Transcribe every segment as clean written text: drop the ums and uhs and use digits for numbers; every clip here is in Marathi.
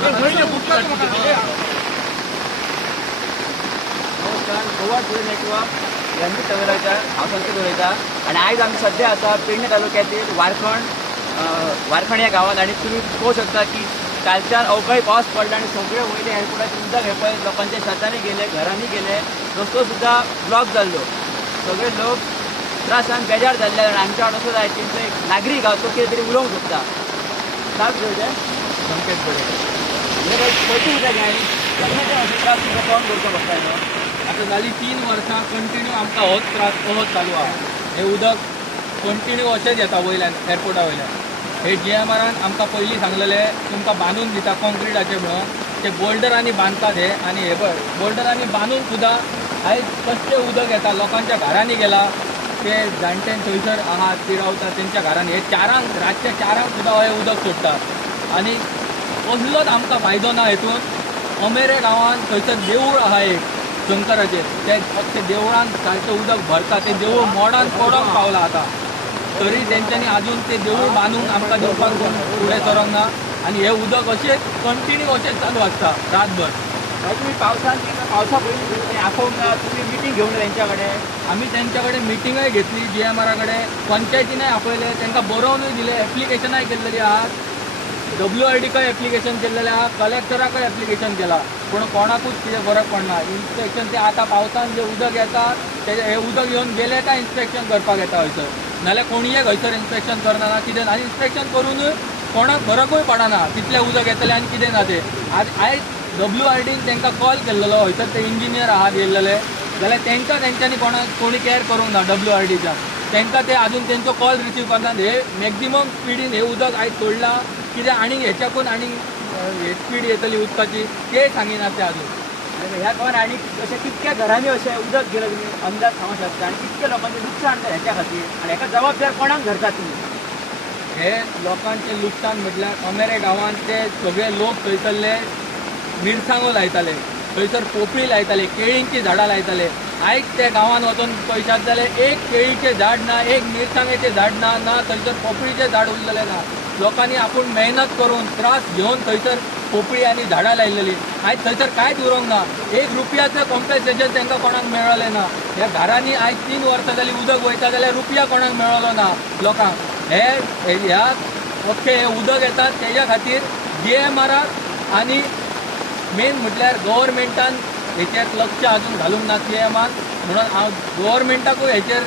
गोवा टुरिझम नेटवर्क यांनी उलयता हांव संकेत उलयता आनी आयज आमी सध्या आसा पेडणे तालुक्यातील वारखण ह्या गांवांत आनी तुमी पळोवंक शकता की कालच्यान अवकाळी पावस पडला आनी सगळे वयले एअरपोर्टाचेर उदक हे पळय लोकांच्या शेतांनी गेले घरांनी गेले रस्तो सुद्दां ब्लॉक जाल्लो सगळे लोक त्रासान बेजार जाल्ले आनी आमच्या वांगडा असो जाय तेंचो एक नागरीक आहा तो कितें तरी उलोवंक सोदता सांग तुजें संकेत बरें पयलीं उदक घाय केन्ना अशें त्रास तुमकां सहन करचो पडटा न्हू आता झाली 3 वर्सां कंटिन्यू आमकां होच त्रास होच चालू आहा हे उदक कंटिन्यू अशेंच येता वयल्यान एअरपोर्टा वयल्यान हे GMRन आमकां पयलीं सांगलेले तुमकां बांदून दिता कॉन्क्रीटाचे म्हणून ते बोल्डरांनी बांदतात हे आनी हे पळय बोल्डरांनी बांदून सुद्दां आयज कशें उदक येता लोकांच्या घरांनी गेला ते जाणटे थंयसर आहात ती रावतात तेंच्या घरांनी हे रातच्या 4 सुद्दां हे उदक सोडटात आनी कसलोच आमकां फायदो ना हेतून अमेरे गांवांत थंयसर देवूळ आहा एक शंकराचेर ते फक्त देवळान सारकें उदक भरता ते देवूळ मोडान पडोंक पावला आतां तरी तेंच्यांनी आजून ते देवूळ बांदून आमकां दिवपाक फुडें सरोंक ना आनी हे उदक अशेंच कंटिन्यू अशेंच चालू आसता रातभर तुम्ही पावसा पयलीं आपोवंक ना तुमी मिटींग घेवन तेंच्या कडेन आमी तेंच्या कडेन मिटिंगय घेतली GMR कडेन पंचायतीनय आपयले तेंकां बरोवनूय दिले एप्लिकेशनाय केल्लेली आहात WRDकय एप्लिकेशन केल्लेलें आहा कलेक्टराकय एप्लिकेशन केला पूण कोणाकूच कितें फरक पडना इन्स्पेक्शन ते आतां पावसान जे उदक येता तेजे हे उदक येवन गेले काय इन्स्पेक्शन करपाक येता हयसर नाल्यार कोणीय हयसर इन्स्पेक्शन करना कितें आनी इन्स्पेक्शन करूनय कोणाक फरकूय पडना कितलें उदक येतलें आनी कितें ना तें आयज WRDन तेंकां कॉल केल्लो हयसर ते इंजिनियर आहात येयल्लेले जाल्यार तेंकां तेंच्यांनी कोणी कॅर करूंक ना WRDच्या तेंकां ते आजून तेंचो कॉल रिसीव करनात हे मॅक्झिमम स्पिडीन हे उदक आयज सोडलां कितें आनीक हेच्याकून आनीक स्पीड येतली उदकाची ते सांगिनात ते आजून ह्या गांवांत आनी अशें कितक्या घरांनी अशें उदक गेलें तुमी अंदाज सांगूंक शकता आनी कितक्या लोकांचें लुकसाण जालें हेच्या खातीर आनी हेका जबाबदार कोणाक धरतात तुमी हे लोकांचें लुकसाण म्हटल्यार अमेरे गांवांत ते सगळे लोक थंयसरले मिरसांगो लायताले थंयसर पोपळी लायताले केळींची झाडां लायताले आयज ते गांवांत वचून पळयशात जाल्यार एक केळीचें झाड ना एक मिरसांगेचें झाड ना थंयसर पोपळीचें झाड उरलेलें ना लोकांनी आपूण मेहनत करून त्रास घेवन थंयसर पोपळी आनी झाडां लायलेली आयज थंयसर कांयच उरोंक ना ₹1 कॉम्पेन्सेशन तांकां कोणाक मेळलें ना ह्या घरांनी आयज 3 वर्सां जालीं उदक वयता जाल्यार रुपया कोणाक मेळलो ना लोकांक ह्या अख्खें हें उदक येता तेज्या खातीर GMRक आनी मेन म्हटल्यार गव्हर्मेंटान हेचेर लक्ष आजून घालूंक ना CMन म्हणून हांव गव्हर्मेंटाकूय हेचेर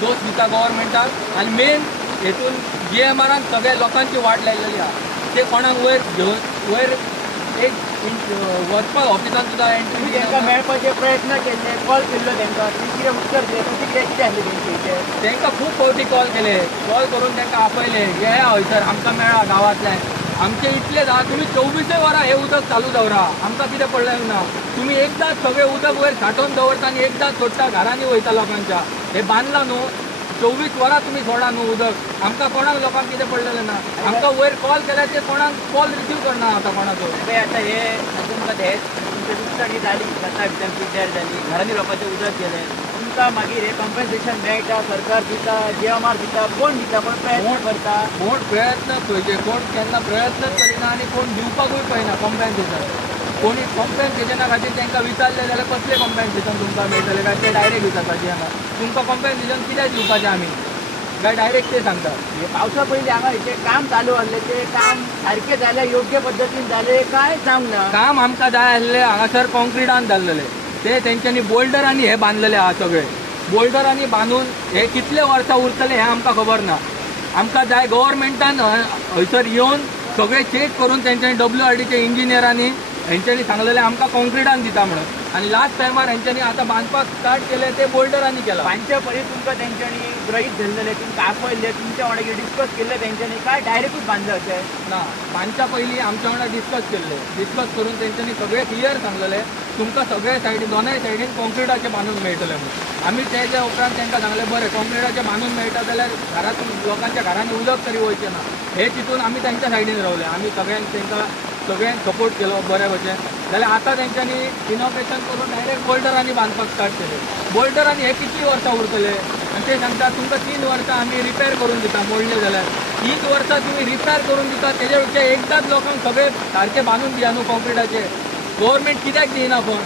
दोश दिता गव्हर्मेंटाक आनी मेन हेतून GMRन सगळ्या लोकांची वाट लायलेली आहा ते कोणाक वयर एक वचपाक ऑफिसान सुद्दां एंट्री तांकां मेळपाचे प्रयत्न केले कॉल केल्लो तांकां ती कितें उत्तर दिलें कितें आसलें तेंचें तांकां खूब फावटी कॉल केले कॉल करून तांकां आपयले येया हयसर आमकां मेळा गांवांतल्यान आमचे इतलेच आहा तुमी 24 वरां हे उदक चालू दवरा आमकां कितें पडलें ना तुमी एकदांच सगळें उदक वयर साठोवन दवरता आनी एकदांच सोडटा घरांनी वयता लोकांच्या हे बांदलां न्हू 24 वरां तुमी सोडा न्हू उदक आमकां कोणाक लोकांक कितें पडलेलें ना आमकां वयर कॉल केल्यार ते कोणाक कॉल रिसीव करना आतां कोणाचो आतां हे तुमकां हे तुमचें नुकसाणी जाली शेतां भितर पिड्ड्यार जाली घरांनी लोकांचें उदक गेलें तुमकां मागीर हे कॉम्पेन्सेशन मेळटा सरकार दिता GMR दिता कोण दिता कोण प्रयत्न करता कोण प्रयत्न खंयचे कोण केन्ना प्रयत्नच करिना आनी कोण दिवपाकूय पळयना कॉम्पेन्सेशन कोणी कॉम्पेन्सेशना खातीर तांकां विचारलें जाल्यार कसलें कॉम्पेन्सेशन तुमकां मेळटलें काय ते डायरेक्ट विचारता GMR तुमकां कॉम्पेन्सेशन कित्याक दिवपाचें आमी काय डायरेक्ट ते सांगतात हे पावसा पयलीं हांगा हेचें काम चालू आसलें तें काम सारकें जालें योग्य पद्दतीन जालें काय सांग ना काम आमकां जाय आसलें हांगासर कॉन्क्रिटान जाल्लेलें ते तेंच्यांनी बोल्डरांनी हे बांदलेले आहा सगळे बोल्डरांनी बांदून हे कितले वर्सां उरतले हें आमकां खबर ना आमकां जाय गव्हर्मेंटान हयसर येवन सगळे चेक करून तेंच्यांनी WRDच्या इंजिनियरांनी हेंच्यांनी सांगलेलें आमकां कॉन्क्रिटान दिता म्हणून आनी लास्ट टायमार हेंच्यांनी आतां बांदपाक स्टार्ट केलें ते बोल्डरांनी केलां पांच्या परी तुमकां तेंच्यांनी गृहीत धरलेले तुमकां आपयले तुमच्या वांगडा डिस्कस केल्ले तेंच्यांनी काय डायरेक्टूच बांदलें अशें ना पांच्या पयलीं आमच्या वांगडा डिस्कस करून तेंच्यांनी सगळें क्लियर सांगलेलें तुमकां सगळे सायडीन दोनूय सायडीन कॉन्क्रिटाचें बांदून मेळटलें म्हणून आमी तेच्या उपरांत तांकां सांगलें बरें कॉन्क्रिटाचें बांदून मेळटा जाल्यार घरांतून लोकांच्या घरांनी उदक तरी वयचें ना हे चिंतून आमी तांच्या सायडीन रावले आमी सगळ्यांक तांकां सगळ्यांक सपोर्ट केलो बरे भशेन जाल्यार आतां तेंच्यांनी इनॉग्रेशन करून डायरेक्ट बोल्डरांनी बांदपाक स्टार्ट केलें बोल्डरांनी हे कितलीं वर्सां उरतले आणि ते सांगता तुमकां 3 वर्सां आमी रिपेअर करून दिता मोडले जाल्यार 3 वर्सां तुम्ही रिपेअर करून दिता तेज्या एकदाच लोकांक सगळे सारखे बांधून दिया न्हू कॉन्क्रिटाचे गव्हर्नमेंट कित्याक दिना पण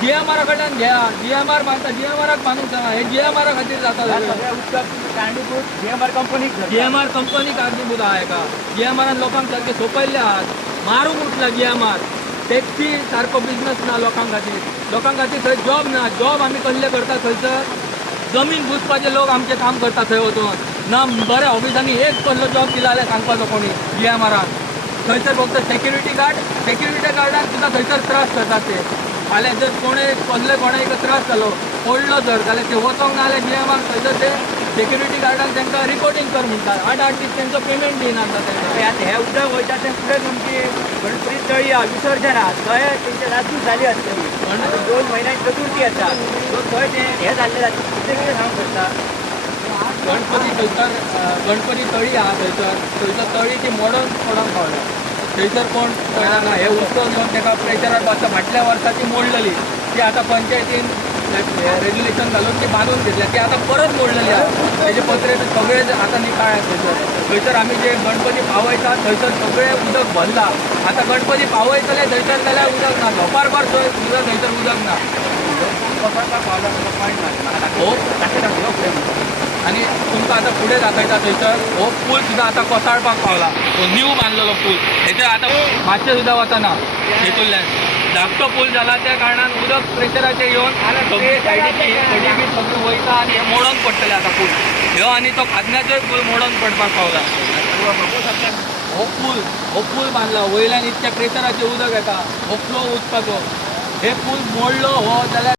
GMR कडल्यान घ्या GMR बांधता GMRक बांधूंक सांगा हे GMR खातीर जाता सगळ्या उदकाक कारणीभूत GMR कंपनीक GMR कंपनी कारणीभूत आहा हेका GMRन लोकांक सारखे सोपयल्ले आहात मारूंक उठला GMR टॅक्सी सारको बिझनस ना लोकां खातीर थंय जॉब ना जॉब आमी कसले करता थंयसर जमीन बुजपाचे लोक आमचे काम करता थंय वचून ना बऱ्या ऑफिसांनी एक कसलो जॉब दिला जाल्यार सांगपाचो कोणी GMRाक थंयसर फक्त सेक्युरिटी गार्डान सुद्दां थंयसर त्रास करतात ते फाल्यां जर कोणें एक त्रास जालो पडलो जर जाल्यार ते वचोंक ना जाल्यार GMR थंयसर ते सेक्युरिटी गार्डान तांकां रिपोर्टींग कर म्हणटात 8 दीस तांचो पेमेंट दिनात तांकां आतां हे उदक वयता तें फुडें तुमची गणपती तळी आहा विसर्जन आहा थंय तेंचे रातूच जाली आसतली आतां 2 म्हयन्यांनी चतुर्थी येता सो थंय तें हें जाल्लें जाता कितें सांगूंक सोदता गणपती तळी आहा थंयसर तळी ती मोडून पडोंक पावल्या थंयसर कोण कळना हे उदक घेवन ताका प्रेशरार बसता फाटल्या वर्साची मोडलेली ती आतां पंचायतीन रेग्युलेशन घालून ती बांदून घेतल्या ती आतां परत मोडलेली आहा तेजे पत्रे सगळे आतां निकाळ थंयसर आमी जे गणपती पावयता थंयसर सगळे उदक भरला आतां गणपती पावयतले थंयसर जाल्यार उदक ना लोपारभर थंयसर उदक ना हो आणि तुमकां आतां फुडें दाखयता थंयसर हो पूल सुद्दां आतां कोसळपाक पावला तो न्यू बांदलेलो पूल हेचेर आतां मातशें सुद्दां वचना हेतूंतल्यान धाकटो पूल जाला त्या कारणान उदक प्रेशराचेर येवन सगळी सायडीची खडी बी सगळी वयता आनी हे मोडोन पडटले आतां पूल ह्यो आनी तो खाजण्याचोय पूल मोडोन पडपाक पावला हो पूल बांदला वयल्यान इतक्या प्रेशराचें उदक येता हो फ्लो वचपाचो हे पूल मोडलो हो जाल्यार